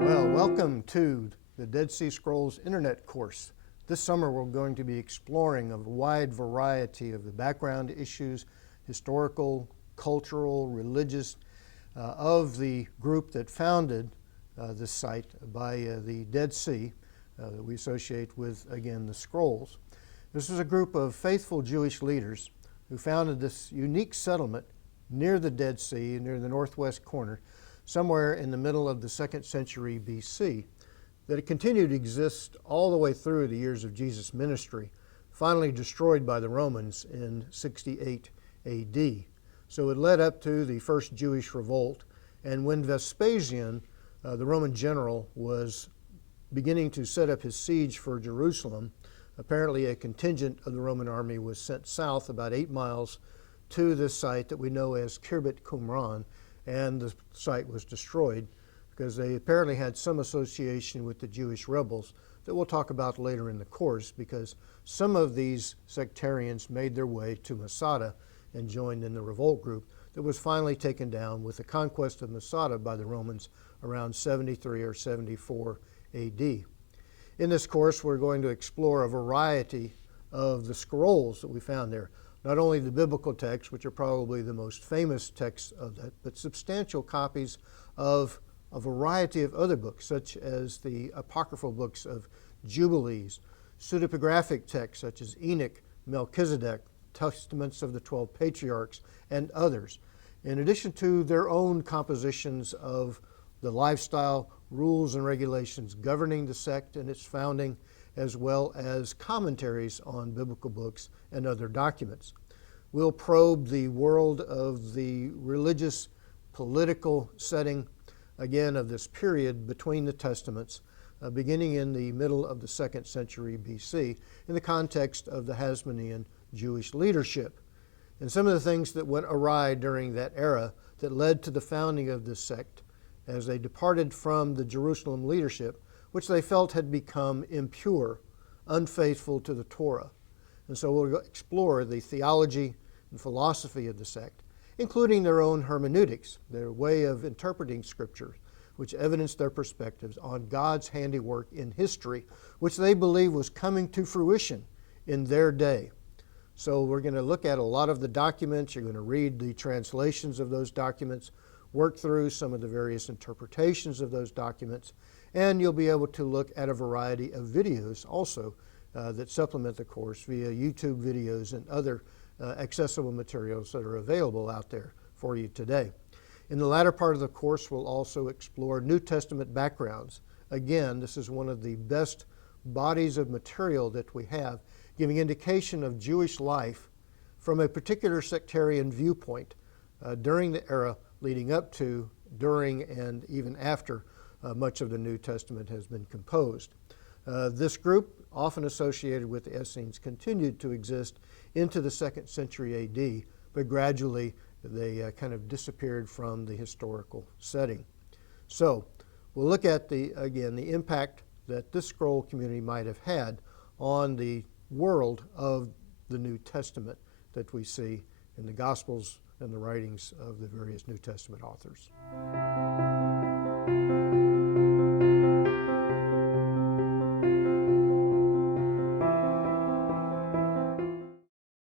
Well, welcome to the Dead Sea Scrolls Internet course. This summer we're going to be exploring a wide variety of the background issues, historical, cultural, religious, of the group that founded this site by the Dead Sea that we associate with, again, the Scrolls. This is a group of faithful Jewish leaders who founded this unique settlement near the Dead Sea, near the northwest corner, somewhere in the middle of the 2nd century BC, that it continued to exist all the way through the years of Jesus' ministry, finally destroyed by the Romans in 68 AD. So it led up to the first Jewish revolt, and when Vespasian, the Roman general, was beginning to set up his siege for Jerusalem, apparently a contingent of the Roman army was sent south about 8 miles to this site that we know as Khirbet Qumran, and the site was destroyed because they apparently had some association with the Jewish rebels that we'll talk about later in the course, because some of these sectarians made their way to Masada and joined in the revolt group that was finally taken down with the conquest of Masada by the Romans around 73 or 74 AD. In this course, we're going to explore a variety of the scrolls that we found there. Not only the biblical texts, which are probably the most famous texts of that, but substantial copies of a variety of other books, such as the apocryphal books of Jubilees, pseudepigraphic texts such as Enoch, Melchizedek, testaments of the 12 patriarchs, and others, in addition to their own compositions of the lifestyle, rules, and regulations governing the sect and its founding, as well as commentaries on biblical books and other documents. We'll probe the world of the religious, political setting, again, of this period between the Testaments, beginning in the middle of the 2nd century BC, in the context of the Hasmonean Jewish leadership, and some of the things that went awry during that era that led to the founding of this sect as they departed from the Jerusalem leadership, which they felt had become impure, unfaithful to the Torah. And so we'll explore the theology and philosophy of the sect, including their own hermeneutics, their way of interpreting Scripture, which evidenced their perspectives on God's handiwork in history, which they believe was coming to fruition in their day. So we're going to look at a lot of the documents. You're going to read the translations of those documents, work through some of the various interpretations of those documents, and you'll be able to look at a variety of videos also that supplement the course via YouTube videos and other accessible materials that are available out there for you today. In the latter part of the course, we'll also explore New Testament backgrounds. Again, this is one of the best bodies of material that we have, giving indication of Jewish life from a particular sectarian viewpoint during the era leading up to, during, and even after much of the New Testament has been composed. This group, often associated with the Essenes, continued to exist into the 2nd century AD, but gradually they kind of disappeared from the historical setting. So we'll look at, again, the impact that this scroll community might have had on the world of the New Testament that we see in the Gospels and the writings of the various New Testament authors.